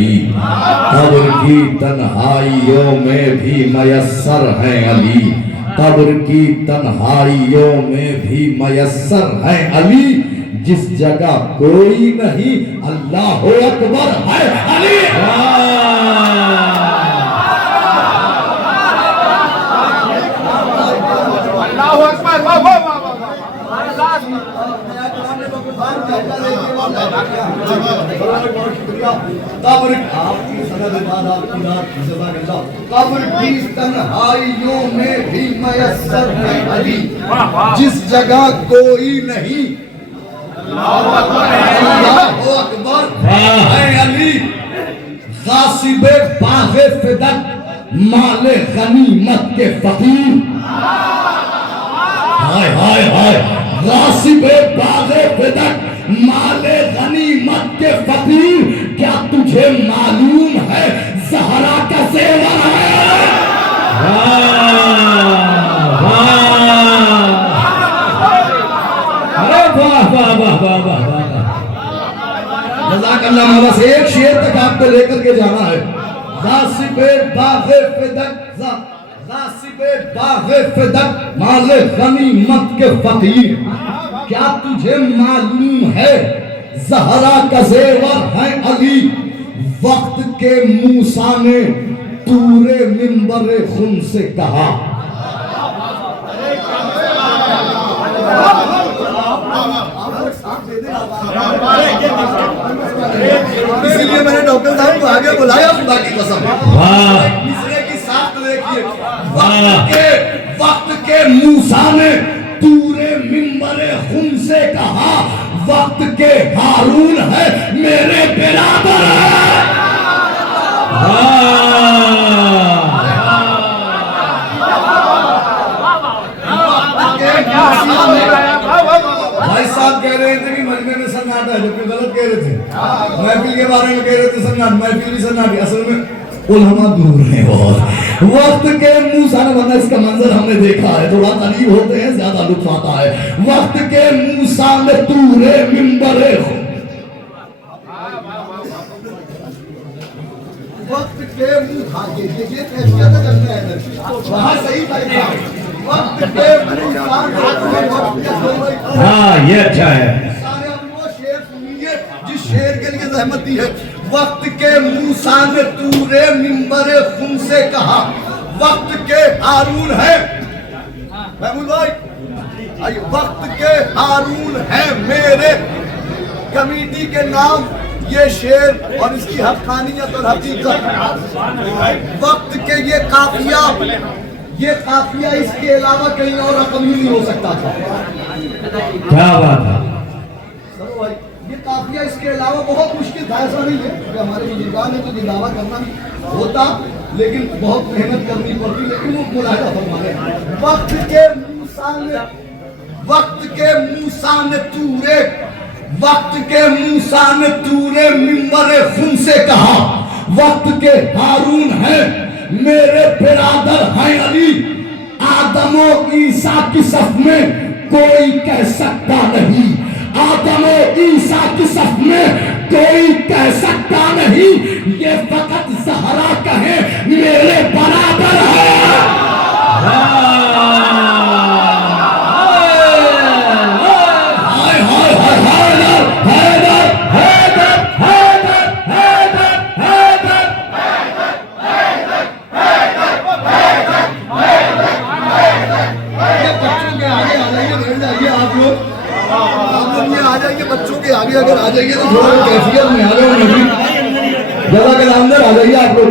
अली, कब्र की तन्हाइयों में भी मयस्सर है अली, कब्र की तन्हाइयों में भी मयस्सर है अली, जिस जगह कोई नहीं अल्लाह अकबर है अली। कब्र की तन्हाइयों में भी मयस्सर है अली, जिस जगह कोई नहीं अल्लाह अकबर है अली। गासिबे बाग़े फिदक माले गनीमत के फकीर, हाय हाय हाय, गासिबे बाग़े फिदक माले गनीमत के फकीर, क्या तुझे मालूम है ज़हरा का ज़ेवर है? अरे वाह वाह वाह वाह वाह वाह, जज़ाकल्लाह मौला से एक शेर तक आपको लेकर के जाना है। गासिबे बाग़े फिदक, गासिबे बाग़े फिदक माले गनीमत के फकीर, क्या तुझे मालूम है ज़हरा का ज़ेवर है अली, वक्त के मूसा ने तूरे मिंबरे खुन से कहा। इसलिए मैंने डॉक्टर साहब को आगे बुलाया, खुदा की कसम। मिसरे की साथ देखिए, वक्त के मूसा ने तूरे मिंबरे खुन से कहा, वक्त के हारून है मेरे बिरादर है। भाई साहब कह रहे थे कि मजमे में सन्नाटा है, जबकि गलत कह रहे थे। महफिल के बारे में कह रहे थे सन्नाट, महफिल भी सन्नाटी, असल में उलमा दूर है बहुत। वक्त के मूसा ने, वरना इसका मंजर हमने देखा है, थोड़ा करीब होते हैं ज्यादा लुत्फ आता है। वक्त के मूसा ने तूरे मिंबरे, वक्त के मूसा के ये कैफियत करना है वहां सही था। वक्त के मूसा ने, हाँ ये अच्छा है, वो शेर सुनिए जिस शेर के लिए रहमत दी है। वक्त के मूसा ने तूरे मिंबरे खुन से कहा, वक्त के हारून है महमूद भाई, वक्त के हारून है मेरे कमेटी के नाम ये शेर और इसकी हक़ानियत और हकीकत। वक्त के ये काफिया इसके अलावा कहीं और रकम ही नहीं हो सकता था। क्या बात है, ये काफिया इसके अलावा बहुत मुश्किल था, ऐसा नहीं है कि हमारे बुजुर्गान ने तो ये दावा करना होता, लेकिन बहुत मेहनत करनी पड़ती, लेकिन वो मुलाहिजा फरमा रहे हैं। वक्त के मूसा ने तूरे मिंबरे खुन से कहा, वक्त के हारून है मेरे बिरादर हैं अली, आदम और ईसा की सफ में कोई कह सकता नहीं, आदम और ईसा की सफ में कोई कह सकता नहीं, ये फकत ज़हरा कहे मेरे बराबर है। आगे अगर आ जाइए तो थोड़ा कैफियत में आ जाओ, जज़ाकल्लाह अंदर आ जाइए आप लोग,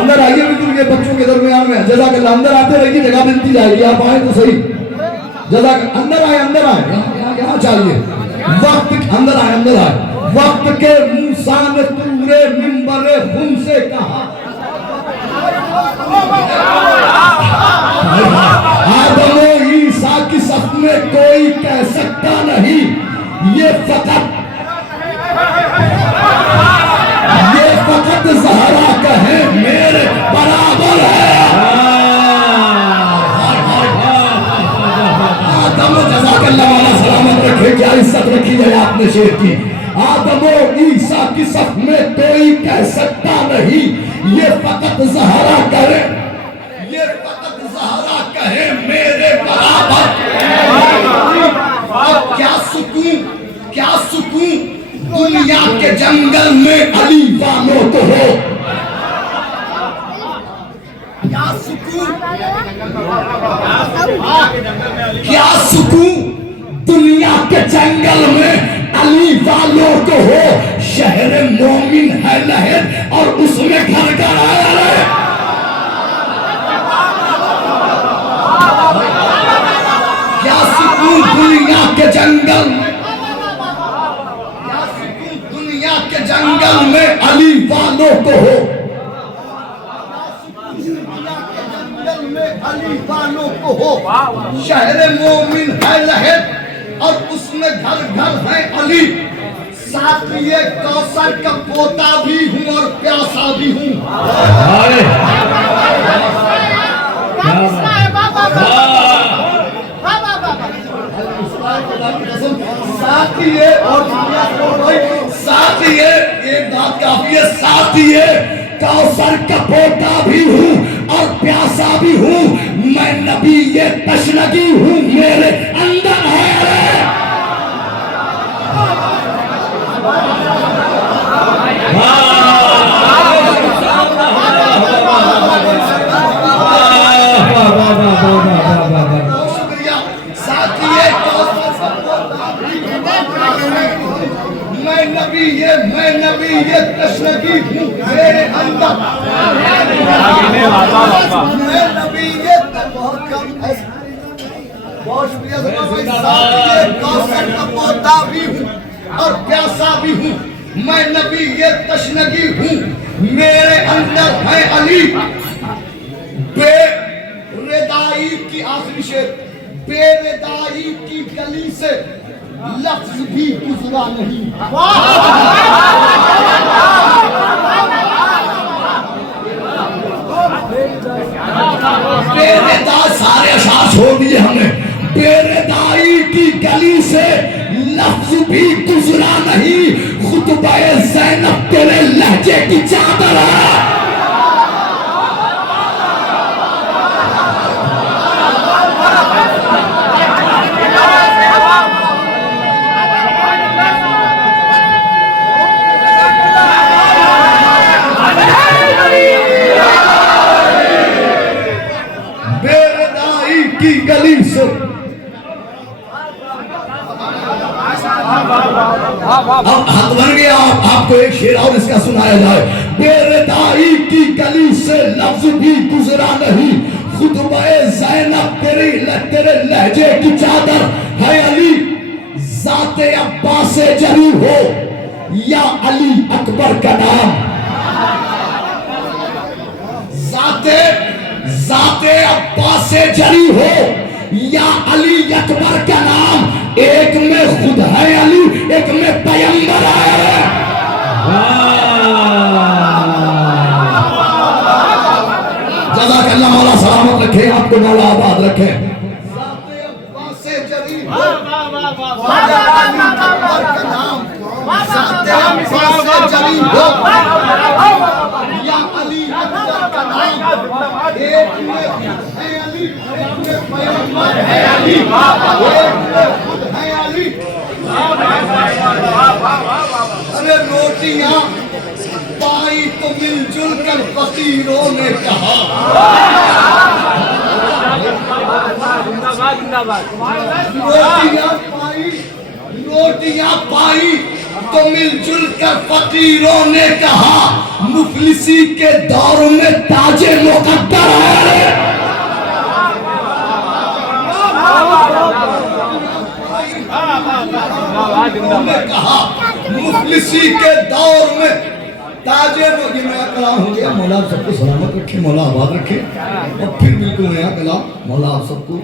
अंदर आइए बिल्कुल ये बच्चों के दरमियान में। जज़ाकल्लाह अंदर आते रहिए, जगह मिलती जाएगी, आप आए तो सही। जज़ाक अंदर आए यहाँ चाहिए, वक्त अंदर आए। वक्त के मूसा ने तूरे मिंबरे खुन से कहा, आदम और ईसा की सफ में कोई कह सकता नहीं, ये फकत ज़हरा कहे मेरे बराबर है। आदम जज़ाकल्लाह वाला सलामत रखे, क्या इज्जत रखी है आपने शेर की। आदम और ईसा की सफ में कोई कह सकता नहीं, ये फकत ज़हरा करे, ये फकत ज़हरा कहे मेरे बराबर। क्या सुकून, क्या सुकून दुनिया के जंगल में अली वालों को हो। क्या सुकून, क्या सुकून दुनिया के जंगल में अली वालों को हो। शहर मोमिन है लहर और उसमें घर घर आया रहे। क्या सुकून दुनिया के जंगल में, क्या सुकून दुनिया के जंगल में अली वालों को हो। जंगल में अली वालों को हो। शहर मोमिन है लहर और उसमें घर घर है अली। साथ ये कौसर का पोता भी हूँ और प्यासा भी हूँ। साथ ये और साथ ये एक बात काफी है, साथ ये कौसर का पोता भी हूँ और प्यासा भी हूँ। मैं नबी ये तशनगी हूँ, मेरे अंदर है। शुक्रिया। साथी मैं नबी ये तशनगी हूँ, मेरे अंदर मैं नबी ये बहुत कम है। बहुत शुक्रिया। कौसर का पोता भी हूँ और प्यासा भी हूँ। मैं नबी ये तशनगी हूँ, मेरे अंदर है अली। बेरेदाई की आखिरी शेर, बेरेदाई की गली से लफ्ज भी गुजरा नहीं। बेरेदा सारे अशार छोड़ दिए हमने। बेरेदाई की गली से लफ्ज भी गुजरा नहीं। खुतबाए ज़ैनब तेरे लहजे की चादर है। बेरेदाई की गली से अब हक बन गया। आपको एक शेर और इसका सुनाया जाए। बेरेदाई की गली से लफ्ज भी गुजरा नहीं। खुतबाए ज़ैनब तेरे लहजे की चादर है अली। ज़ाते अब्बास से जरी हो या अली अकबर का नाम। ज़ाते अब्बास से जरी हो या अली अकबर का नाम। एक में खुद है अली, एक में पैगंबर है। जज़ाकल्लाह, मौला सलामत रखे, आपको मौला आबाद रखे। ज़ाते अब्बास से जरी हो या अली अकबर का नाम। ज़ाते अब्बास से जरी हो या अली अकबर का नाम। एक में है अली, एक में पैगंबर है अली, एक में खुद है अली। अरे रोटियां पाई तो मिलजुल कर फकीरों ने कहा। रोटियां पाई तो मिलजुल कर फकीरों ने कहा। मुफलिसी के दौर में ताजे मुकद्दर है। कहा मुफलिसी के दौर में ताजे नया कलाम हो गया। मौला आप सबको सलामत रखे, मौला आबाद रखे। और फिर बिल्कुल नया कलाम मौला आप सबको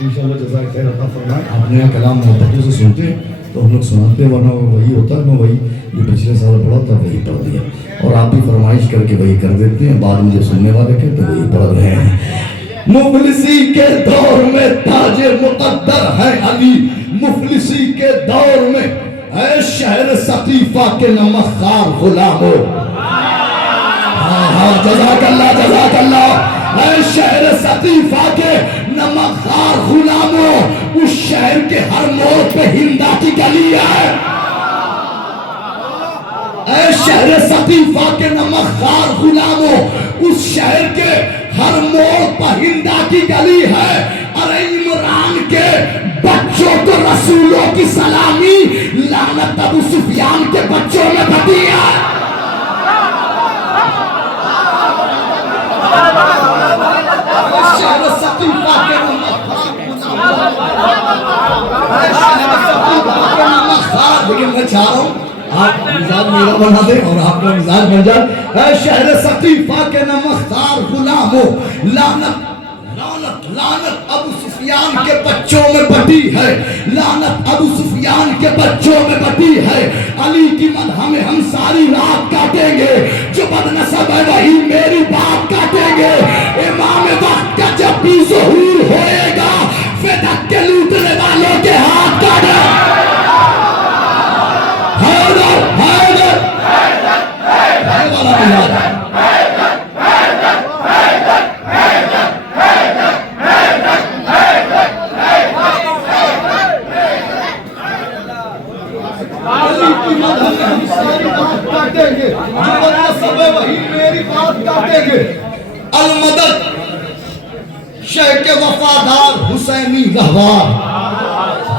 इंशाअल्लाह जज़ा खैर अता फरमाए। आप नया कलाम मोहब्बतों से सुनते हैं तो हम लोग सुनाते हैं, वरना वही होता है। मैं वही जो पिछले साल पढ़ा था वही पढ़ दिया, और आप भी फरमाइश करके वही कर देते हैं। बाद में जो सुनने वाले थे तो वही पढ़ रहे हैं। मुफलिसी के दौर में ताजे मुकद्दर है अली। मुफलिसी के दौर में ऐश शहर सकीफा के नमकखार गुलामो, जज़ाकल्लाह जज़ाकल्लाह। ऐ शहर सकीफा के नमकखार गुलामो, उस शहर के हर मोड़ पे हिंदा की गली है। ऐ शहर सकीफा के नमकखार गुलामो, उस शहर के हर मोड़ पर हिंदा की गली है। अरे इमरान के बच्चों को रसूलों की सलामी, लानत अबू सुफियान के बच्चों में बटी है। शहर सकीफा के नमकखार, लेकिन मैं चाह रहा हूँ आप मिजाज मेरा बना दे और आपका मिजाज बन जाए। शहर सकीफा के नमकखार गुलामो, लानत लानत लानत अबू सुफियान के बच्चों में बटी है। लानत अबू सुफियान के बच्चों में बटी है। अली की मदह में हम सारी रात काटेंगे, जो बदनसब है वही मेरी बात काटेंगे। इमाम वक्त का जब भी ज़ुहूर होएगा, फिदा के लूटने वालों के हाथ काटे। वही मेरी बात काटेंगे। अलमदद शेख के वफादार हुसैनी रहवार,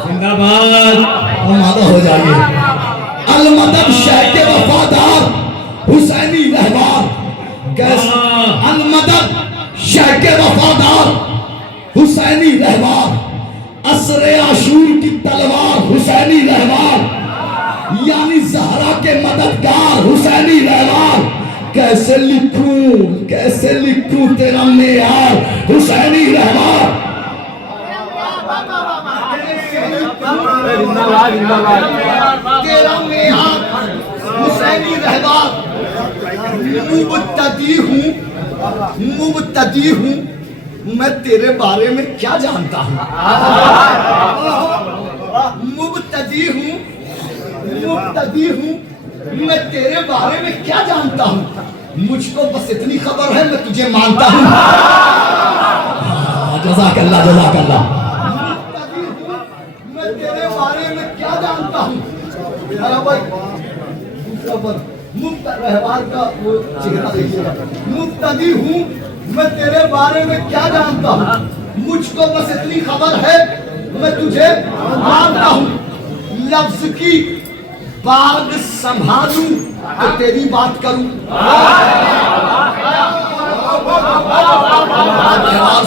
जिंदाबाद, आमादा हो जाइए। अलमदद शेख के वफादार हुसैनी रहवार, कैसे अलमदद शेख के वफादार हुसैनी रहवार, असरे आशूर की तलवार हुसैनी रहवार, यानी ज़हरा के मददगार हुसैनी रहवार। कैसे लिखूं तेरा मेयार हुसैनी रहवार। तेरा मेयार हुसैनी रहवार। मुबतदी हूँ मैं, तेरे बारे में क्या जानता हूँ। मुबतदी हूँ मैं, तेरे बारे में क्या जानता हूँ। मुझको बस इतनी खबर है, मैं तुझे मानता हूँ। जज़ाकल्लाह जज़ाकल्लाह। मैं तेरे बारे में क्या जानता हूँ। रहवार का वो चेहरा देखिएगा। मुबतदी हूँ मैं, तेरे बारे में क्या जानता हूँ। मुझको बस इतनी खबर है, मैं तुझे मानता हूँ। लफ्ज की बाग संभालूं तो तेरी बात करूं।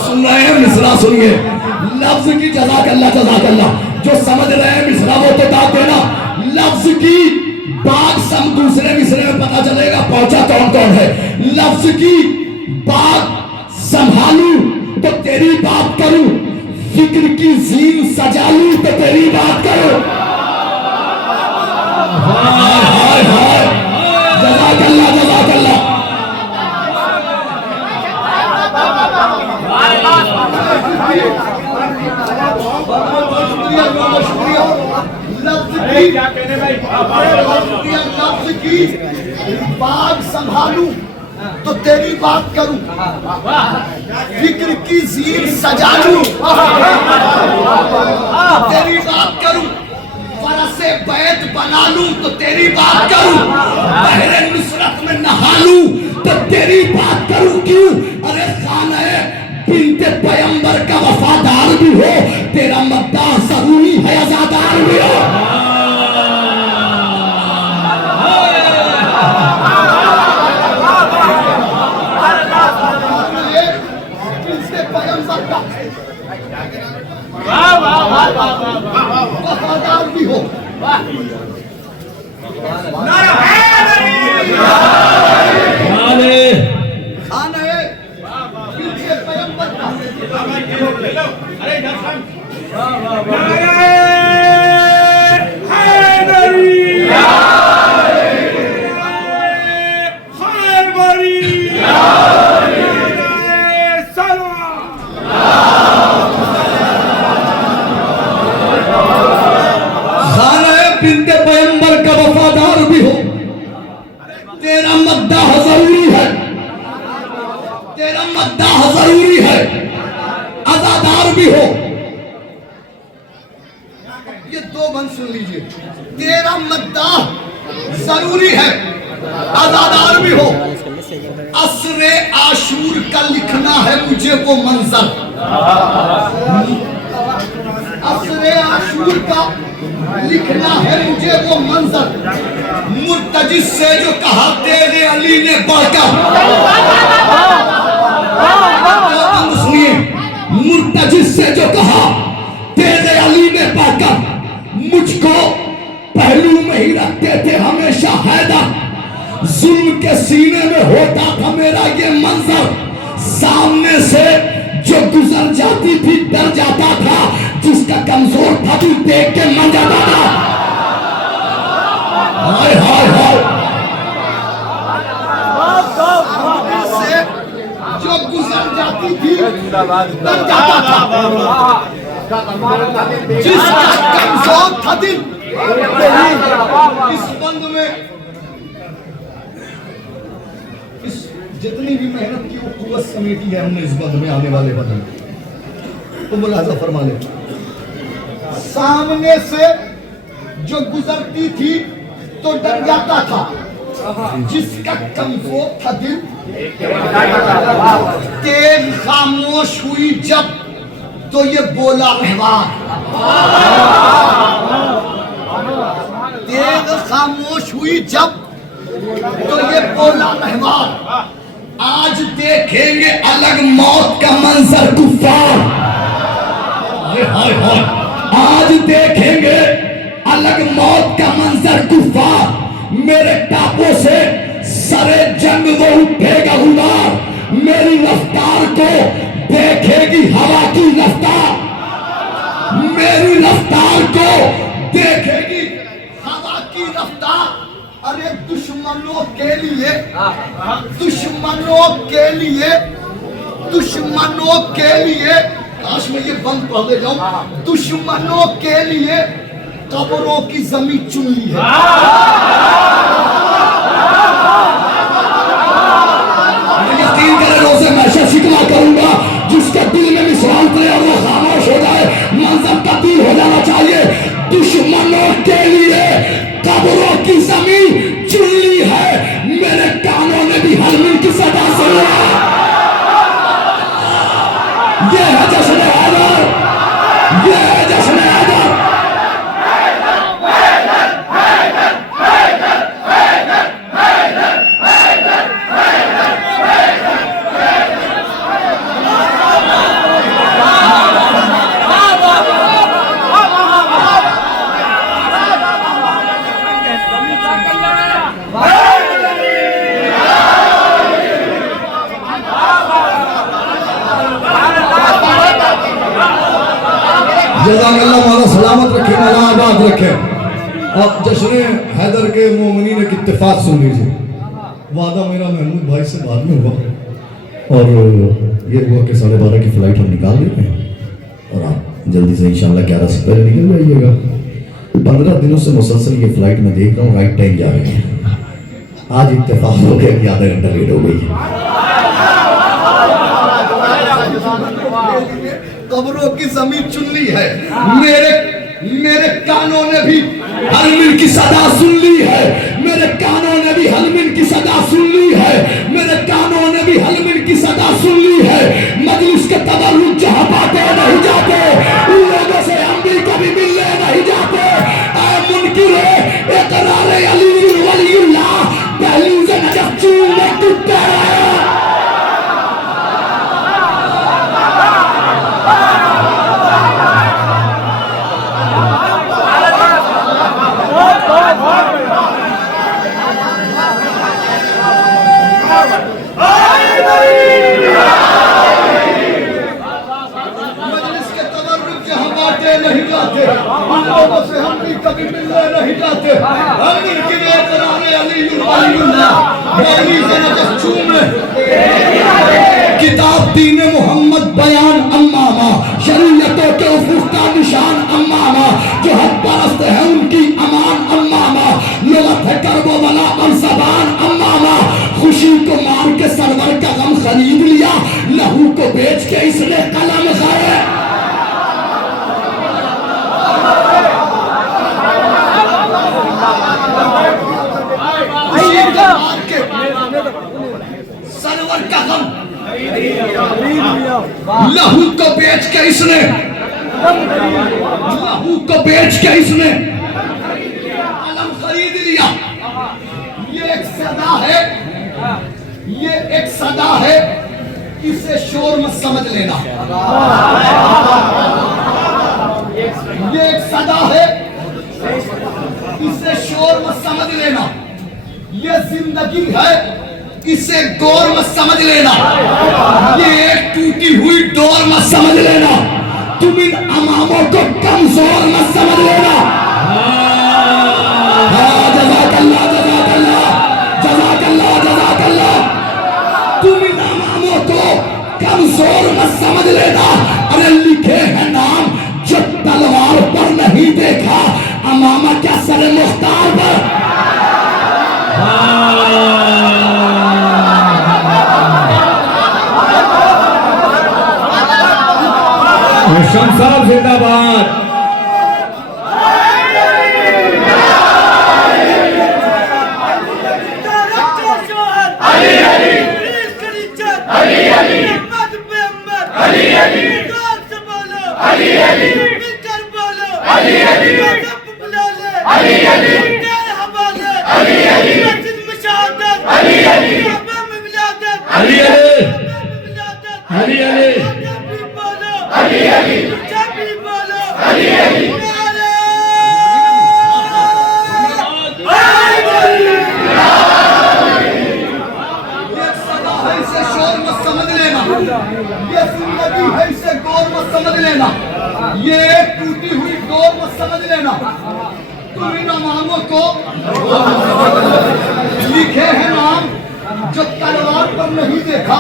सुन रहे हैं मिसरा, सुनिए लफ्ज की। जज़ाकल्लाह जज़ाकल्लाह। जो समझ रहे हैं मिसरा वो तो दाद देना। लफ्ज की बाग सम, दूसरे मिसरे में पता चलेगा पहुंचा कौन कौन है। लफ्ज की बाग संभालूं तो तेरी बात करूं, फिक्र की जीन सजा लूं तो तेरी बात करूं। हाय हाय, जज़ाकल्लाह जज़ाकल्लाह। शुक्रिया। लफ्ज की बाग संभालूं तो तेरी बात करूं, फिक्र की जीन सजा लूं तेरी बात करूं, बरसे बैत बना लूं तो तेरी बात करूं, बहरे नुसरत में नहा लूं तो तेरी बात करूं। क्यों? अरे खाना बिन्ते पैगंबर का वफादार भी हो, तेरा मद्दाह जरूरी है अज़ादार भी हो। वफादार भी हो। बिन्ते पैगंबर का जाती हो। ये दो बंद सुन लीजिए। तेरा मद्दाह जरूरी है, अदादार भी हो। असरे आशूर का लिखना है मुझे वो मंजर, असरे आशूर का लिखना है मुझे वो मंजर। मुर्तजिज से जो कहा तेरे अली ने बढ़कर, सुनिए, मुर्तजिज से जो कहा तेरे अली ने बढ़कर, मुझको पहलू में ही रखते थे हमेशा हैदर। जुल्म के सीने में होता था मेरा ये मंजर, सामने से जो गुजर जाती थी डर जाता था, जिसका कमजोर था भी देख के मन जाता था। हाय हाय हाय, से जो गुजर जाती थी डर जाता था, जिसका कमजोर था दिल। इस बंद में जितनी भी मेहनत की वो कुव्वत समेटी है हमने इस बंद में आने वाले बंद में, तो मुलाजा फरमा ले। सामने से जो गुजरती थी तो डर जाता था, जिसका कमजोर था दिल। तेज खामोश हुई जब तो ये बोला रहमान, तेज खामोश हुई जब तो ये बोला रहमान। आज देखेंगे अलग मौत का मंजर कुफार, हाय हाय, आज देखेंगे अलग मौत का मंजर कुफार। मेरे टापों से सरे जंग वो उठेगा गुबार, मेरी रफ्तार को देखेगी हवा की रफ्तार, मेरी रफ्तार को देखेगी हवा की रफ्तार। अरे दुश्मनों के लिए, दुश्मनों के लिए, दुश्मनों के लिए, काश मैं ये बंद पढ़ दे जाऊं। दुश्मनों के लिए कब्रों की जमीन चुन ली है। यकीन करें रोज़े मैं शिकवा करूंगा, जिसके दिल में मिसराल करे और वो खामोश हो जाए, मंजर तब्दील हो जाना चाहिए। दुश्मनों के लिए कब्रों की जमीन चुन ली है, मेरे कानों ने भी हलमिन की सदा सुना। ये है जश्न हैदर, ये है जश्न हैदर। जज़ाकल्लाह मौला सलामत रखे, मौला आबाद रखे। अब जश्न हैदर के मोमिनीन एक इत्तेफाक सुन लीजिए। वादा मेरा महमूद भाई से बाद में हुआ और ये हुआ कि 12:30 की फ्लाइट हम निकाल लेते हैं और आप जल्दी से इंशाल्लाह 11 से पहले निकल जाइएगा। 15 दिनों से मुसलसल ये फ्लाइट में देख रहा हूँ राइट टाइम जा रही है। आज इत्तेफाक हो गया कि आधा घंटा लेट हो गई है। कब्रों की जमीन चुन ली है, मेरे कानों ने भी हलमिन की सदा सुन ली है, मेरे कानों ने भी हलमिन की सदा सुन ली है, मेरे कानों ने भी हलमिन की सदा सुन ली है। मजलिस के तबर्रुक जहां पाते नहीं जाते, उन लोगों से हम भी कभी मिलने नहीं जाते। ऐ मुनकिर इकरार अली वलीउल्लाह, पहलू से नजर चूम में टूटते रहे। नहीं जाते, उन लोगों से हम भी कभी मिलने नहीं जाते। हम इनकी बेकरारे अली किताब दीन मोहम्मद बयान अम्मामा, शरीयतों के उफुक का निशान अम्मामा, जो हद परस्त है उनकी अमान अम्मामा, लुगत है करबो वाला और ज़बान अम्मामा। खुशी को मार के सरवर का गम खरीद लिया, लहू को बेच के इसने कलम खाए। इसने, लहू को बेच के इसने कलम खरीद लिया। ये एक सदा है, ये एक सदा है, इसे शोर मत समझ लेना। ये एक सदा है, इसे शोर मत समझ लेना। ये जिंदगी है, इसे गौर मत समझ लेना। ये एक टूटी हुई डोर मत समझ लेना। तुम इन अमामों को कमजोर मत समझ लेना। जज़ाकल्लाह, जज़ाकल्लाह, जज़ाकल्लाह, जज़ाकल्लाह। तुम इन अमामों को कमजोर मत समझ लेना। अरे लिखे हैं नाम जो तलवार पर नहीं देखा, अमामा क्या सर मुख्तार पर। शमसाब जिंदाबाद। ये टूटी हुई डोर मत समझ लेना। तुम इन अमामों को लिखे हैं नाम जो तलवार पर नहीं देखा,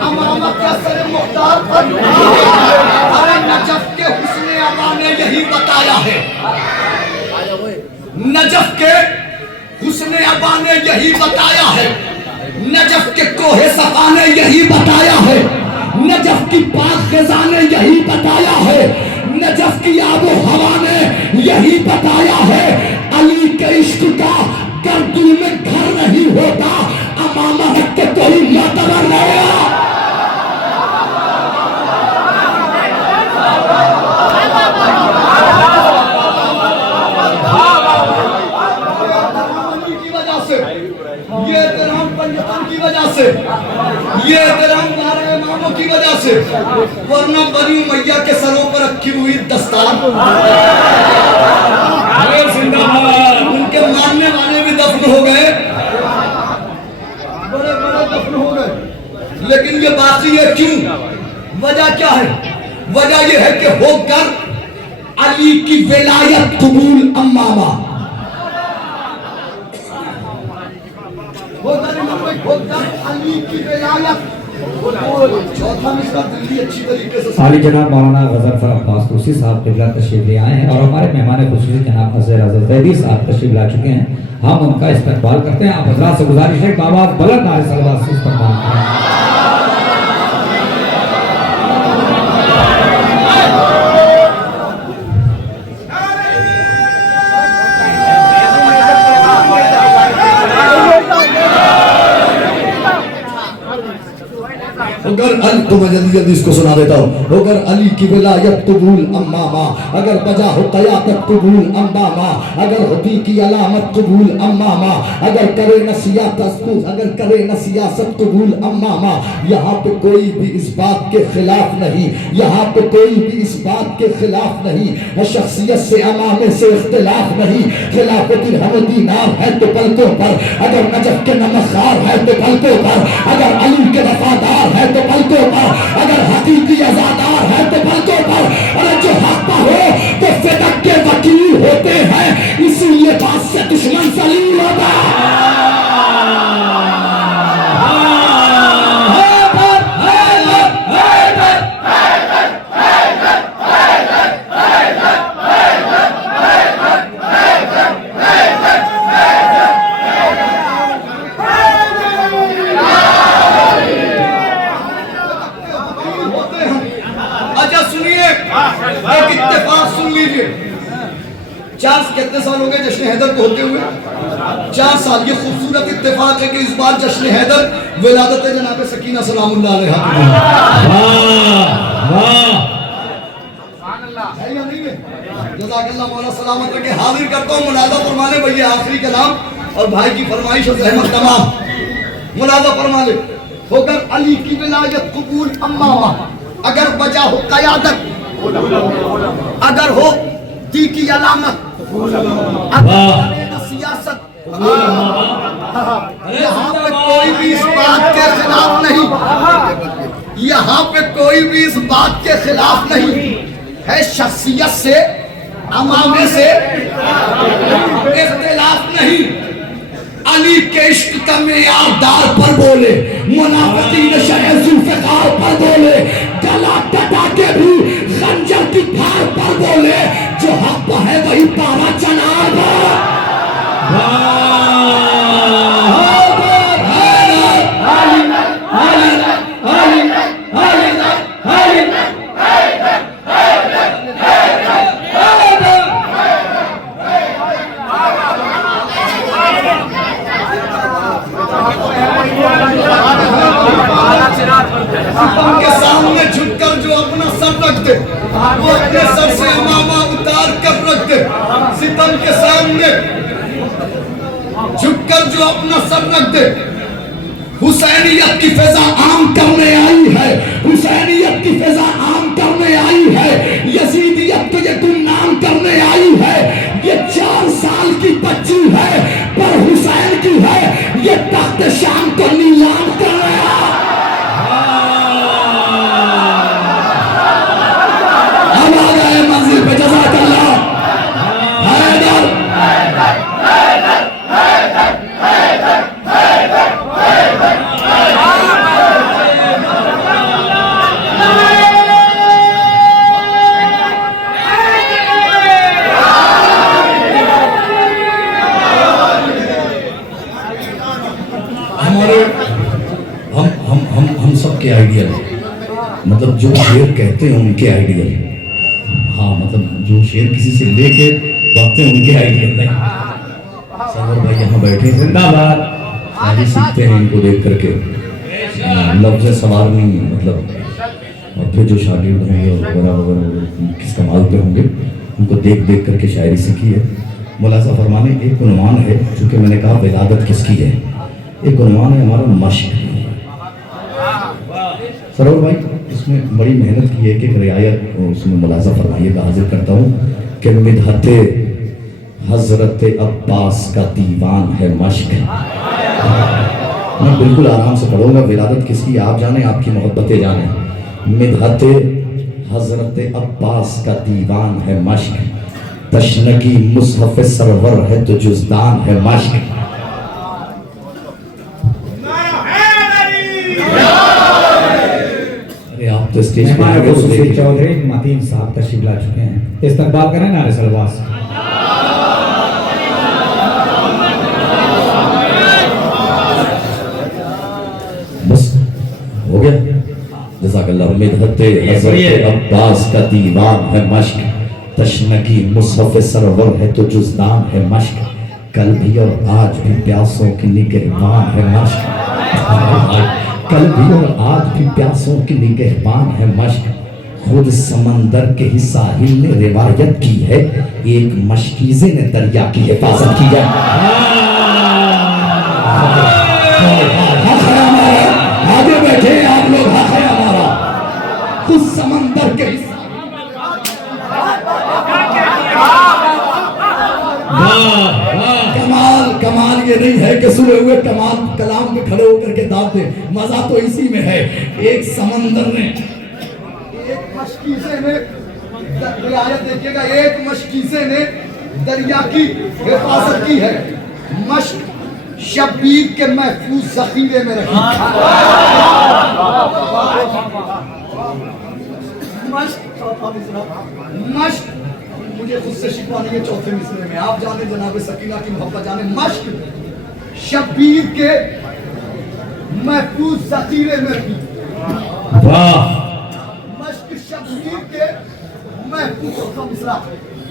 अमामा क्या सरे मुख्तार पर। अरे नजफ के हुस्ने अबा ने यही बताया है, नजफ के हुस्ने अबा ने यही बताया है, नजफ के कोहे सफा ने यही बताया है, नजफ की पाक ग़िज़ा ने यही बताया है, नजफ की आबो हवा ने यही बताया है। अली के इश्क का कर दिल में घर नहीं होता, अमामा हक के कोई मोतबर नहीं है। ये तेराम पंजतन की वजह से, ये तेराम बारह इमामों की वजह से, वरना बनी मैया के सरों पर रखी हुई दस्तार उनके मानने वाले भी दफन हो गए, बड़े बड़े दफन हो गए, लेकिन ये बाकी है क्यों? वजह क्या है? वजह ये है कि होकर अली की विलायत कबूल अम्मामा अली की विलायत। चौथा मिसरा दिल्ली अच्छी तरीके से आली जनाब मौलाना गजनफर अब्बास तूसी साहब क़िबला तशरीफ ले आए हैं और हमारे मेहमान खुसूसी जनाब अज़हर ज़ैदी साहब तशरीफ ला चुके हैं। हम उनका इस्तकबाल करते हैं। आप हज़रात से गुजारिश है कि आवाज़ बुलंद आवाज़ सलवात से इस्तकबाल करें। अगर अली तो मैं जल्दी जल्दी इसको सुना देता हूँ। अगर अली की विलायत कबूल अम्मामा, अगर बजा हो क़यादत कबूल अम्मामा, अगर होती की अलामत कबूल अम्मामा, अगर करे न सियासत, अगर करे न सियासत कबूल अम्मामा। यहाँ पे कोई भी इस बात के खिलाफ नहीं, यहाँ पे कोई भी इस बात के खिलाफ नहीं। शख्सियत से अमामे से इख्तिलाफ नहीं। खिलाफतुल हमदी नाम है तो पलकों पर, अगर नजफ के नमख़ार है तो पलकों पर, अगर अली के वफादार है तो पलकों पर, अगर हकीकी अज़ादार है तो पलकों पर। अरे जो हक पर हो तो फिदक के वकील होते हैं, इसीलिए बात से दुश्मन सलीम होता है। कितने साल हो गए जश्न हैदर को होते हुए? 4 साल। ये खूबसूरत इत्तेफाक है कि इस बार जश्न हैदर विलादत जनाब सकीना सलामुल्लाह अलैहा की है या नहीं है? जज़ाकल्लाह मौला सलामत रखे। हाजिर करता हूँ मुनाज़ा फरमाने भैया आखिरी कलाम और भाई की फरमाइश और ज़हमत तमाम मुनाज़ा फरमा ले। होकर अली की विलायत कबूल अम्मामा, अगर बजा हो क़यादत, अगर हो दी की अलामत, सियासत, यहाँ पे कोई भी इस बात के खिलाफ नहीं, यहाँ पे कोई भी इस बात के खिलाफ नहीं है। शख्सियत से अमामे से इख्तिलाफ नहीं। अली के इश्क का मेयारदार पर बोले, मुनाफिकीन शरह जुल्फ़िकार पर बोले, गला टटा के भी खंजर की धार पर बोले, जो हक है वही पारा चनाब। सितम के सामने झुककर जो अपना सर रख दे, वो अपने सर से इमामा उतार कर रख दे। सितम के सामने झुककर जो अपना सर रख दे। हुसैनियत की फिजा आम करने आई है, हुसैनियत की फिजा आम करने आई है, यजीदियत को ये गुमनाम करने आई है। ये 4 साल की बच्ची है पर हुसैन की है, ये तख्त शाम को नीलाम कर रहा। हम आ गए मंजिल पे। जज़ाकल्लाह हैदर। हम सबके आइडियल है, मतलब जो शेर कहते हैं उनके आइडियल। हाँ, मतलब जो शेर किसी से लेके पढ़ते हैं उनके आइडियल नहीं। सर भाई यहाँ बैठे जिंदाबाद, शायरी सीखते हैं इनको देख करके, लफ्ज़ सवार नहीं, मतलब और फिर जो शागिर्द होंगे और वगैरह किस कमाल पे होंगे, उनको देख देख करके शायरी सीखी है। मुलाज़ा फरमाने एक उन्वान है, चूँकि मैंने कहा विलादत किसकी है, एक उन्वान है हमारा मश्क। सरोवर भाई इसमें बड़ी मेहनत की है कि रियायत उसमें मुलाज़ा फरमाइएगा। हाजिर करता हूँ कि मिदहते हज़रत अब्बास का दीवान है मश्क। मैं बिल्कुल आराम से पढ़ूंगा। विलादत किसकी आप जाने, आपकी मोहब्बतें जाने। मिदहते हज़रत अब्बास का दीवान है मश्क, तशनगी मुसहफ़ सरवर है तो जुज़दान है मश्क। आप तो स्टेज पे चौधरी मतीन साहब तशरीफ ला चुके हैं, इस्तकबाल करें नारे सलवास। बस हो गया। जज़ाकल्लाह। मिदहते हज़रत अब्बास का दीवान है मश्क, तशनगी मुसहफ़ सरवर है तो जुज़दान है मश्क। कल भी और आज भी प्यासों की निगहबान है मश्क। कल भी और आज भी प्यासों की निगहबान है मश्क। खुद समंदर के ही साहिल ने रिवायत की है, एक मशकीज़े ने दरिया की हिफाजत की है। आगे बैठे आप लोग, हक है हमारा। खुद समंदर के ही कमाल ये नहीं है कि सुने हुए कलाम पे खड़े होकर के दाद दे, मजा तो इसी में है। एक समंदर ने, एक मशकीज़े ने, रियायत देखिएगा, एक मशकीज़े ने दरिया की हिफाजत की है। मश्क शब्बीर के महफूज ज़ख़ीरे में रखी। मश्क मुझे खुद से शिकवा नहीं है। चौथे मिसरे में आप जाने जनाब सकीना की मोहब्बत जाने। मश्क शब्बीर के महफूज ज़ख़ीरे में रखी। मश्क शब्बीर के महफूज, चौथा मिसरा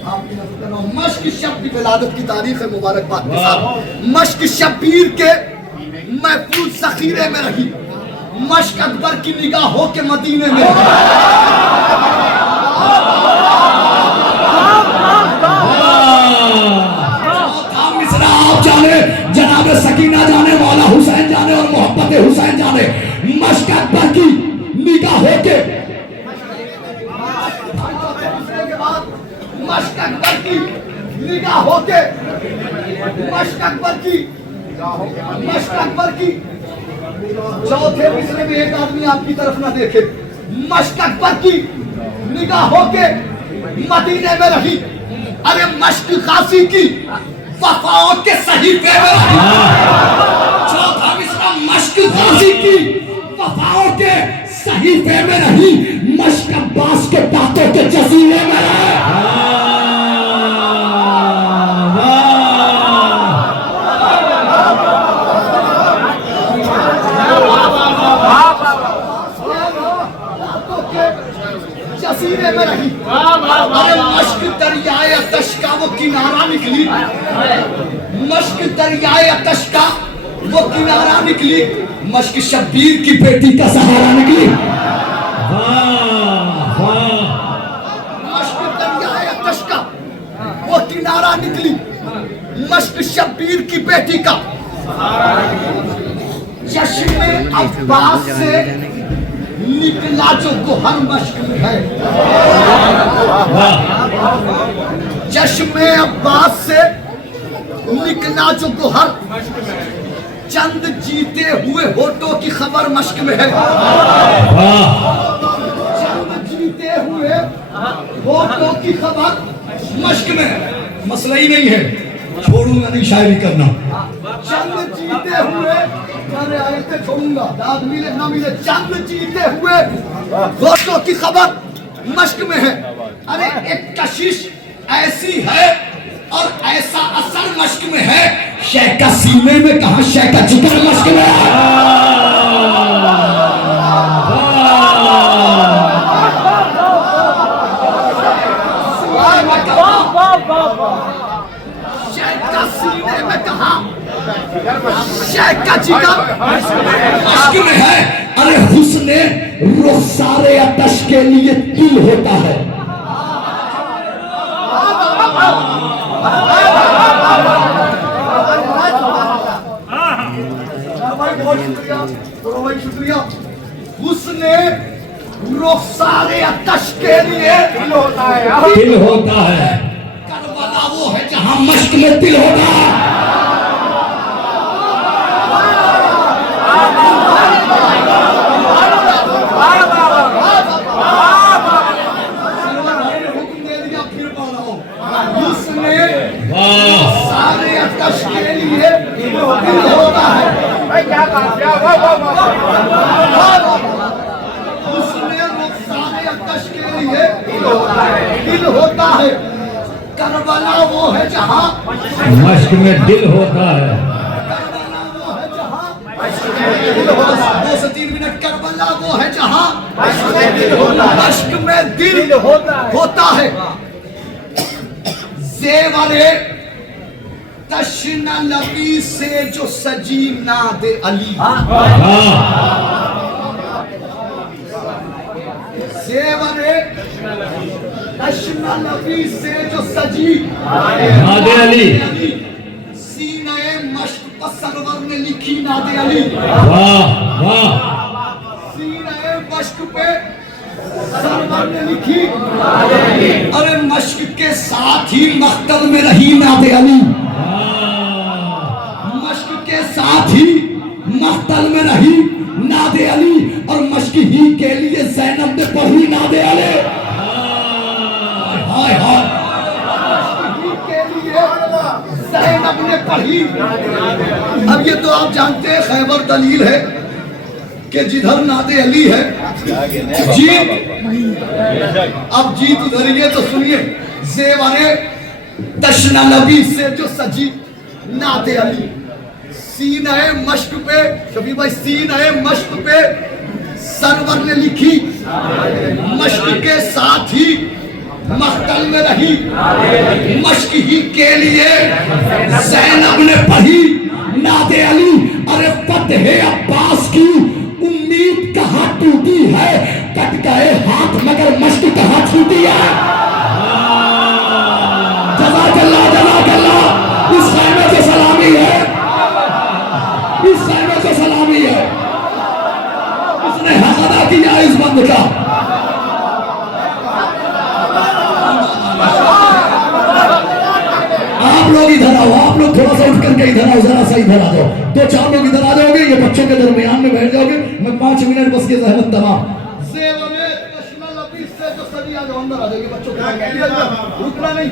आपकी नजर कर रहा हूं। मश्क शब्द विलादत की तारीख है, मुबारकबाद के साथ। मश्क शब्बीर के महफूज जखीरे में रही, मश्क अकबर की निगाहों के मदीने में रही। आप जाने, जनाब सकीना जाने, मौला हुसैन जाने और मोहब्बत हुसैन जाने, मश्क अकबर की निगाहों के मश्क अकबर की निगाहों के मश्क अकबर की चौथे मिसरे में एक आदमी आपकी तरफ ना देखे। मश्क अकबर की निगाहों के मदीने में रही। अरे मश्क गाजी की वफाओं के सहीफे में रही। चौथा मिसरा मश्क गाजी की वफाओं के सहीफे में रही। मश्क अब्बास के बातों के जजीरे में रहे। जजीरे में रही। अरे मश्क दरियाए अतश का वो किनारा निकली। मश्क दरियाए अतश का वो किनारा निकली। मश्क शब्बीर की बेटी का सहारा निकली। मश्क दरियाए अतश का वो किनारा निकली। मश्क शब्बीर की बेटी का चश्मे अब्बास से निकला जो गोहर मश्क में है। चश्मे अब्बास से निकला जो गोहर, चंद जीते हुए होठों की खबर मश्क में है। चंद जीते हुए होठों की खबर मश्क में है। मसला ही नहीं है, छोड़ूंगा नहीं शायरी करना। चंद जीते हुए, अरे आयते छोड़ूंगा, दाद मिले ना मिले, चंद जीते हुए होठों की खबर मश्क में है। अरे एक कशिश ऐसी है और ऐसा असर मश्क में है, शेख का सीने में कहा, शेख का जिगर मश्क में है। शेख का सीने में कहा, शेख का जिगर मश्क में है। अरे हुस्ने रुखसारे अतश के लिए दिल होता है। शुक्रिया। हुस्ने रुखसारे अतश के लिए दिल होता है। दिल होता है। करबला वो है जहां मश्क में दिल होता है। सारे अतश के लिए दिल होता है। उसमें सारे अतश के लिए दिल होता है। करबला वो है जहां मश्क में दिल होता है। करबला वो है जहां दिल होता है। 2 से 3 मिनट। करबला वो है जहां मश्क में दिल होता है। ज़ेवरे तश्न लबी से जो सजी नाद अली। ज़ेवरे तश्न लबी से जो सजी नाद अली। सीने मश्क पर सरवर ने लिखी नाद अली। वाह वाह। सीने मश्क पे सरवर ने लिखी। अरे मश्क के साथ ही मख्तल में रही नाद अली। मश्क के साथ ही मख्तल में रही नाद अली। और मश्क ही के लिए ज़ैनब ने पढ़ी नाद अली। हाय हाय। मश्क ही के लिए ज़ैनब ने पढ़ी। अब ये तो आप जानते हैं खैबर दलील है कि जिधर नादे अली है जीत। अब जीत उधर ही है तो सुनिए। ज़ेवरे तश्न लबी से जो सजी नादे अली। सीने मश्क पे, शफी भाई, सीने मश्क पे सरवर ने लिखी। मश्क के साथ ही मख्तल में रही, मश्क ही के लिए ज़ैनब ने पढ़ी नादे अली। अरे फतह अब्बास की उम्मीद कहाँ टूटी है, कट गए हाथ मगर मश्क कहाँ छूटी है। जज़ाकल्लाह जज़ाकल्लाह, इस खैमे से सलामी है, इस खैमे से सलामी है, उसने हक अदा किया इस बंद का। आप लोग इधर आओ, आप लोग थोड़ा सा उठ करके इधर आओ, जरा सा इधर आ जाओ, 2-4 लोग इधर आ जाओगे, ये बच्चों के दरमियान में बैठ जाओगे, मैं 5 मिनट बस के जहमत तमाम। जो सभी आ जाओ, अंदर आ जाओगे बच्चों के, रुकना नहीं,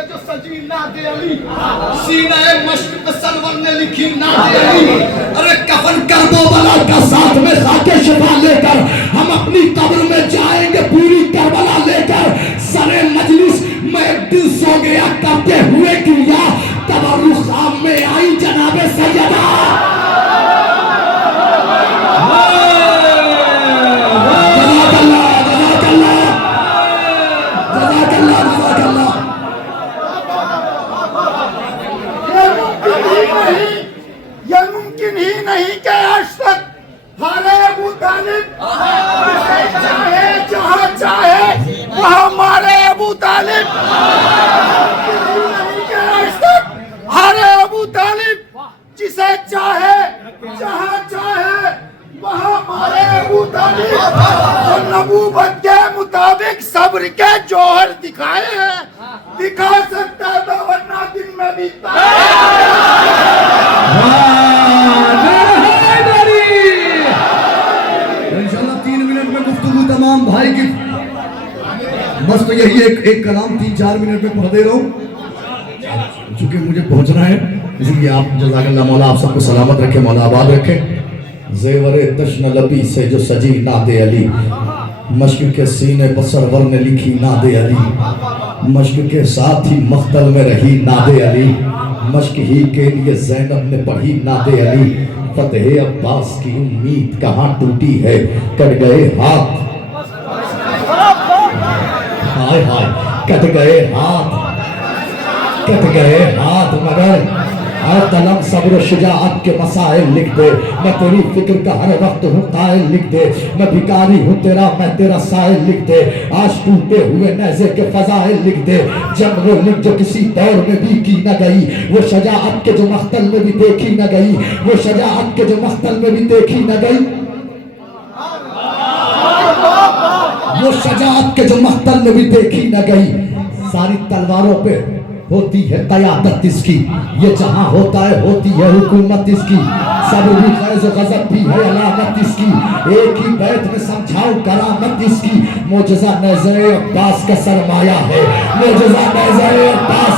जो सजी नादे अली, सीने मश्क पे सरवर ने लिखी नादे अली। अरे कफन करबला का साथ में खाके शफा लेकर हम अपनी कब्र में जाएंगे पूरी करबला लेकर। सरे मजलिस में एक दिन सो गया करते हुए क्रिया, तबरुख खाम में आई जनाबे सैयदा। जज़ाकल्लाह जज़ाकल्लाह जज़ाकल्लाह जज़ाकल्लाह। यह मुमकिन ही नहीं कि आज तक हरे अबू तालिब जिसे चाहे जहाँ चाहे वहाँ मारे अबू तालिब। नहीं कि आज तक हरे अबू तालिब जिसे चाहे जहाँ चाहे वहाँ मारे अबू तालिब। तो नबूवत के मुताबिक सब्र के जौहर दिखाए हैं, दिखा सकता है तो वरना दिन में भी इंशाल्लाह 3 मिनट में गुफ्तगू तमाम भाई की, बस तो यही एक कलाम 3-4 मिनट में पढ़ दे रहा हूँ, चूंकि मुझे पहुंचना है, इसलिए आप जज़ाकल्लाह, मौला आप सबको सलामत रखे, मौला आबाद रखे। ज़ेवरे तश्न लबी से जो सजी नादे अली, मश्क के सीने पर सरवर ने लिखी नादे अली, मश्क के साथ ही मख्तल में रही नादे अली, मश्क ही के लिए ज़ैनब ने पढ़ी नादे अली। फतेह अब्बास की उम्मीद कहाँ टूटी है, कट गए हाथ, हाय हाय कट गए हाथ, कट गए हाथ मगर हर कलम सब्र शुजाअत के मसाइल लिख दे। मैं तेरी फिक्र का हर वक्त हूँ कायल लिख दे, मैं भिखारी हूँ तेरा मैं तेरा साहिल लिख दे। आज टूटे हुए नेज़े के फजाइल लिख दे, जंग वो लिख जो किसी दौर में भी की न गई, वो शजाअत के जो मख्तल में भी देखी न गई, वो शजाअत के जो मख्तल में भी देखी न गई, वो शजाअत के जो मख्तल में भी देखी न गई। सारी तलवारों पे होती है क़यादत इसकी, ये जहां होता है होती है हुकूमत इसकी, सब भी फैज़ गज़ब भी है अलामत इसकी, एक ही बैत में समझाओ करामत इसकी। मोजज़ा नेज़े अब्बास का सरमाया है, मोजज़ा नेज़े अब्बास,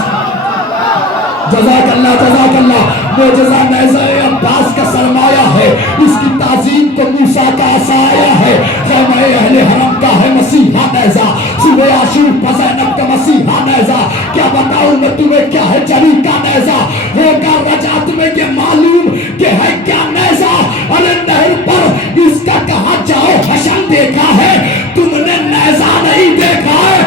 जज़ाकल्लाह जज़ाकल्लाह, मोजज़ा नेज़े अब्बास का सरमाया है, इसकी ताज़ीम को मूसा का आसाया है। ख़ैमे अहले हरम का है मसीहा नेज़ा, सुबह आशूर पर ज़ैनब का मसीहा नेज़ा। क्या बताऊं मैं तुम्हें क्या है जरी का नेज़ा, होगा रजात में ये मालूम कि है क्या नेज़ा। अरे नहर पर इसका कहा जाओ हशन देखा है, तुमने नेज़ा नहीं देखा है।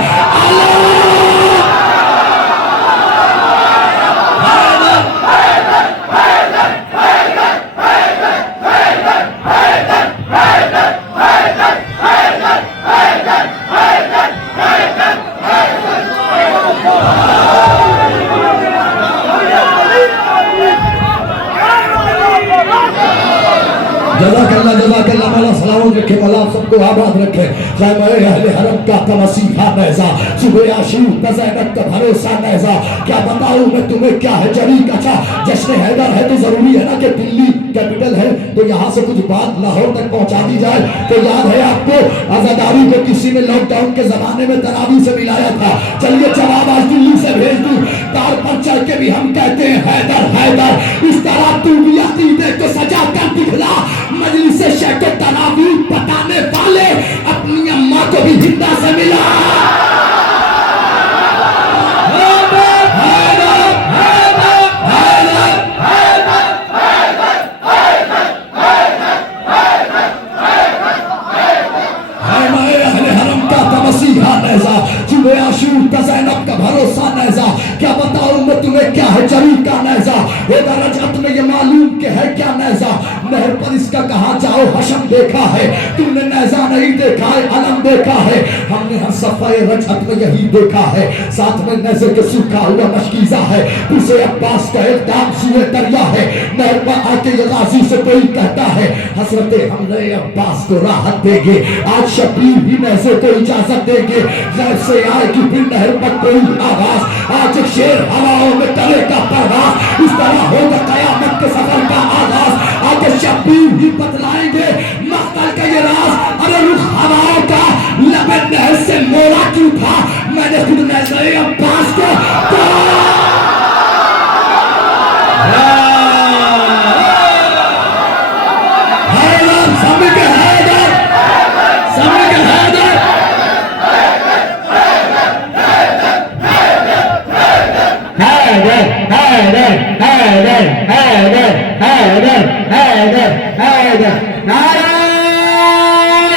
जज़ाकल्लाह जज़ाकल्लाह, मौला सलामत रखे, मौला आप सबको आबाद रखे। ख़ैमे अहले हरम का मसीहा नेज़ा, सुबह आशूर का ज़ैनब का भरोसा नेज़ा। क्या बताऊं मैं तुम्हें क्या है जरी का। अच्छा जश्न हैदर है तो जरूरी है ना कि दिल्ली कैपिटल है तो यहाँ से कुछ बात लाहौर तक पहुँचा दी जाए। तो याद है आपको आज़ादारी को किसी ने लॉकडाउन के जमाने में तरावी से मिलाया था। चलिए जवाब आज दिल्ली से भेज दूं, कार पर चढ़ के भी हम कहते हैं हैदर हैदर। इस तरह तू भी अकीदे को सजा कर दिखला, मजलिस शेख तरावी बताने वाले अपनी अम्मा को भी जिंदा से मिला। नहर पर इसका कहा जाओ हशम देखा है, तुमने नैजा नहीं देखा है, अलम देखा है। हमने हर सफाए रजत में यही देखा है, साथ में नजर के सूखा हुआ मशकीजा है। उसे अब्बास का एकदम सुए दरिया है। नहर पर आके ये गाजी से कोई कहता है हसरते हमने अब्बास को राहत देंगे, आज शबीर भी नहर को इजाजत देंगे। गैर से आए कि फिर नहर पर कोई आवाज, आज शेर हवाओं में चलेगा परवाज। इस तरह होगा कयामत के सफर का आगाज, आगे शबीर ही बतलाएंगे मख्तल का ये राज। अरे रुख हवाओं का लबे नहर से मोड़ा क्यों था, मैंने खुद नजर अब्बास को हैदर समझ के हैदर समझ के हैदर हैदर हैदर हैदर हैदर हैदर हैदर हैदर नारायण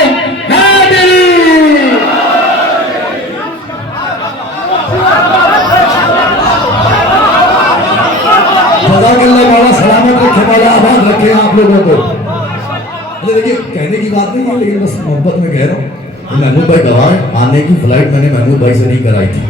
हैदरी। जज़ाकल्लाह मौला सलामत रखे, मौला आबाद रखे आप लोगों को। देखिए कहने की बात नहीं है, लेकिन बस मोहब्बत में कह रहा हूँ। महमूद भाई गवाह है, आने की फ्लाइट मैंने महमूद भाई से नहीं कराई थी,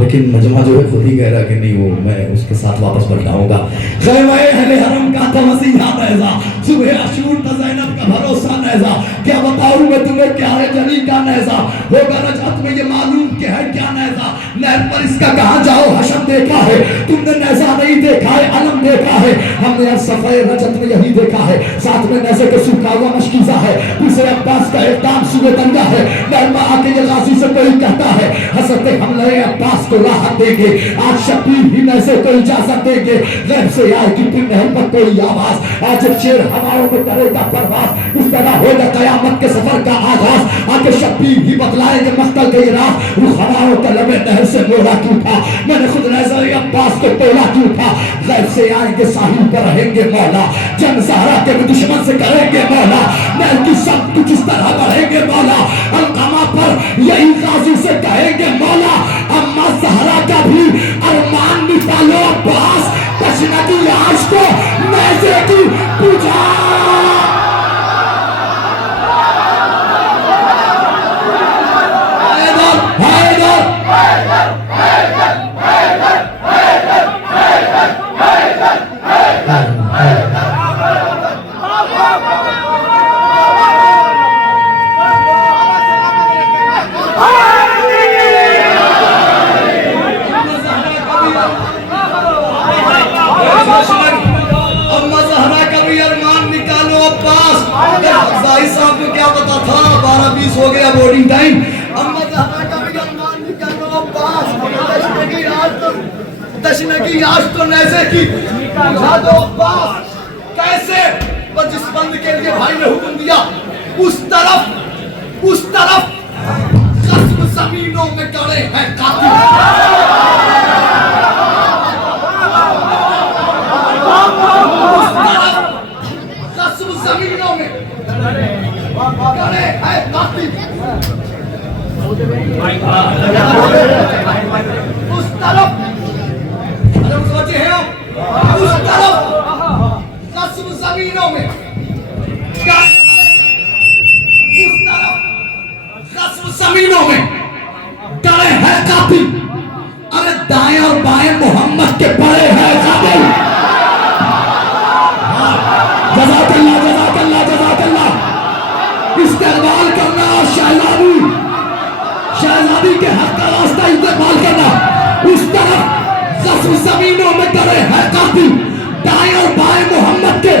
लेकिन मजमा जो है खुद ही कह रहा कि नहीं वो मैं उसके साथ वापस बदलाऊंगा। ख़ैमे अहले हरम का था मसीहा नैज़ा, सुबह अशूर था ज़ैनब का भरोसा नैज़ा। क्या बताऊं मैं तुम्हें क्या है जली का नैज़ा, होगा रजत में ये मालूम कि है क्या नैज़ा। नहर पर इसका कहा जाओ हशम देखा है, तुमने नैज़ा नहीं देखा है, अलम देखा है। हमने हर सफ़े रजत में यही देखा है, साथ में नैज़े के सूखा हुआ मशकीज़ा है। पीछे अब्बास का एकदम सुबह दंगा है। नहर में आके ये गाजी से कोई कहता है हसरते हमले अब्बास को राहत देंगे, आज शबीर ही नैज़े को इजाजत देंगे। गैब से आए कि फिर नहर पर कोई आवाज, आज शेर हवाओं में करेगा परवाज। इस तरह होगा कयामत के सफर का आगाज, आके शबीर ही बतलाएंगे मख्तल के राज। रुख हवाओं का लबे नहर से मोड़ा क्यों था, मैंने खुद नजर अब्बास को तोड़ा क्यों था। गैब से आएंगे साहिल पर रहेंगे मौला, जंग सहरा के भी दुश्मन से करेंगे मौला। नहर की सब कुछ इस तरह बढ़ेंगे मौला, अलकमा पर यही गाजी से कहेंगे मौला। अम्मा सहरा का भी अरमान निकालो अब्बास, तशना की लाश को नैज़े की पूजा। हैदर हैदर हैदर हैदर हैदर हैदर हैदर हैदर अम्मा ज़हरा का भी अरमान निकालो अब्बास। भाई साहब को क्या पता था 12:20 हो गया बोर्डिंग टाइम। अम्मा ज़हरा का भी अरमान निकालो अब्बास, दशने की आज तो नैज़े की बुझा दो अब्बास। कैसे? बस जिस बंद के लिए भाई ने हुक्म दिया उस तरफ कस्म जमीनों में गड़े हैं कातिल। जमीनों में गड़े हैं कातिल। उस तरफ सोचे हैं उस तरफ कसम जमीनों में, उस तरफ कसम जमीनों में गड़े हैं कातिल। अरे दाएं और बाएं मोहम्मद के पड़े हैं कातिल। जज़ाकल्लाह जज़ाकल्लाह जज़ाकल्लाह। इस्तेमाल करना और शहजादी के हक का रास्ता इस्तेमाल करना। उस तरफ कसम जमीनों में गड़े हैं कातिल, दाएं और बाएं मोहम्मद के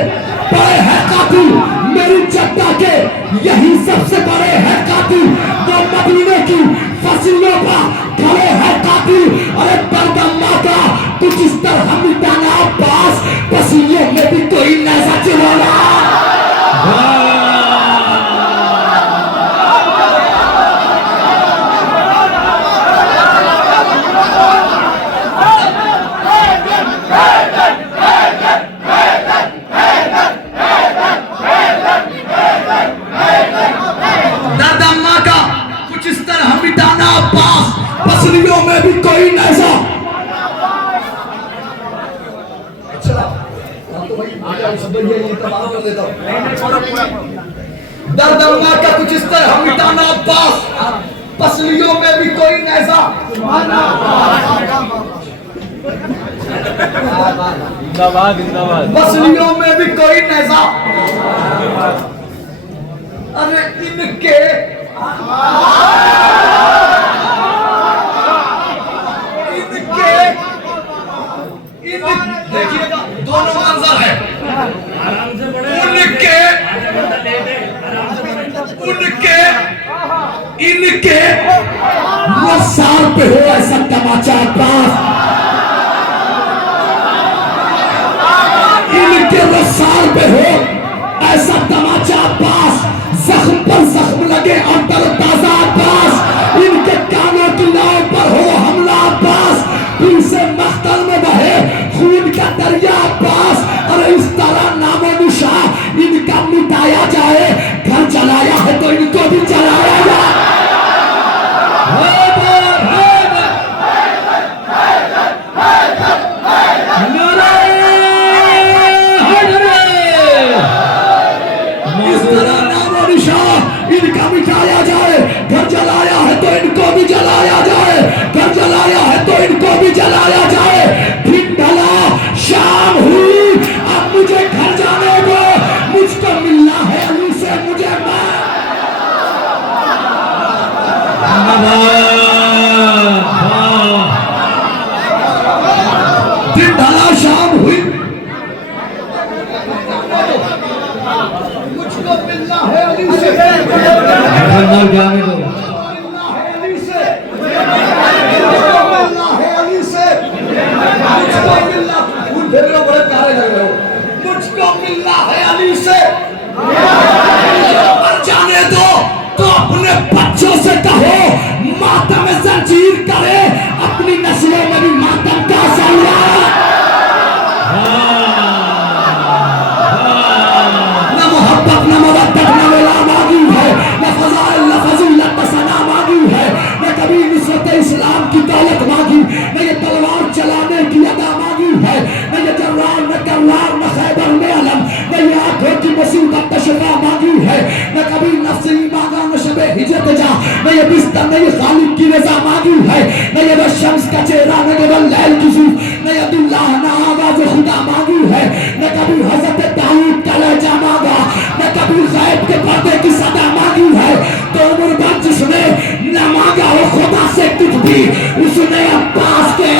पड़े हैं कातिल। मेरी जद्दा के यही सबसे बड़े हैं कातिल, वो मदीने की फसलों पर खड़े हैं कातिल। अरे बरदम्मा का कुछ इस तरह मिटाना अब्बास, पसीनों में भी कोई नैज़ा चलाना। दरदम्मा का कुछ इस तरह मिटाना अब्बास, पसलियों में भी कोई नैज़ा। ये तबाह कर देता हूँ। दर्द का कुछ इस तरह मिटाना अब्बास, पसलियों में भी कोई नैजा, पसलियों में भी कोई नैजा। अरे इनके देखिएगा दोनों मंजर है। उनके इनके रसाल पे हो ऐसा तमाचा अब्बास, इनके रसाल पे हो ऐसा तमाचा अब्बास, जख्म पर जख्म लगे और तरोताजा अब्बास, इनके कानों की नाव पर हो हमला अब्बास, फिर से मख्तल में बहे खून का दरिया अब्बास। और इस तरह नामो निशा इनका मिटाया जाए, घर चलाया है तो इनको भी चलाया जाए। इस तरह नामो निशा इनका मिटाया जाए, घर जलाया है तो इनको भी जलाया जाए, घर जलाया है तो इनको भी जलाया जाए। दिन ढला शाम हुई, अब मुझे घर जाने दो, मुझको मिलना है अली से, मुझे दिन ढला शाम हुई, मुझको मिलना है अली से, अंदर जाने दो। मिलना है अली से, मुझको मिलना है अली से, मुझको मिलना, फूल फेर लो, बड़े प्यारे लग रहे हो, मुझको मिलना है अली से। और जाने दो तो अपने बच्चों से कहो मातम में जंजीर करे, अपनी नस्लों में भी मातम का सल्ला। न मोहब्बत न मवद्दत न वेला मांगी है, न फज़ाइल न फज़ीलत न सना मांगी है, न कभी नुसरत इस्लाम की दौलत मांगी, न ये तलवार चलाने की अदा मांगी है, न ये जर्रार न कर्रार न खैबर में अलम, न ये आंखों की मुसीबत न शिफा मांगी है, न कभी नफ्स ही मांगा न शबे हिजरत जा, न ये बिस्तर न ये खालिक की रजा मांगी है, न ये वो शम्स का चेहरा न ये वो लैल की सूफ, न ये अब्दुल्लाह न आवाज़ खुदा मांगी है, न कभी हज़रत दाऊद का लहजा मांगा, न कभी गैब के पर्दे की सदा मांगी है। तो उम्र भर जिसने न मांगा हो खुदा से कुछ भी, उसने अब्बास के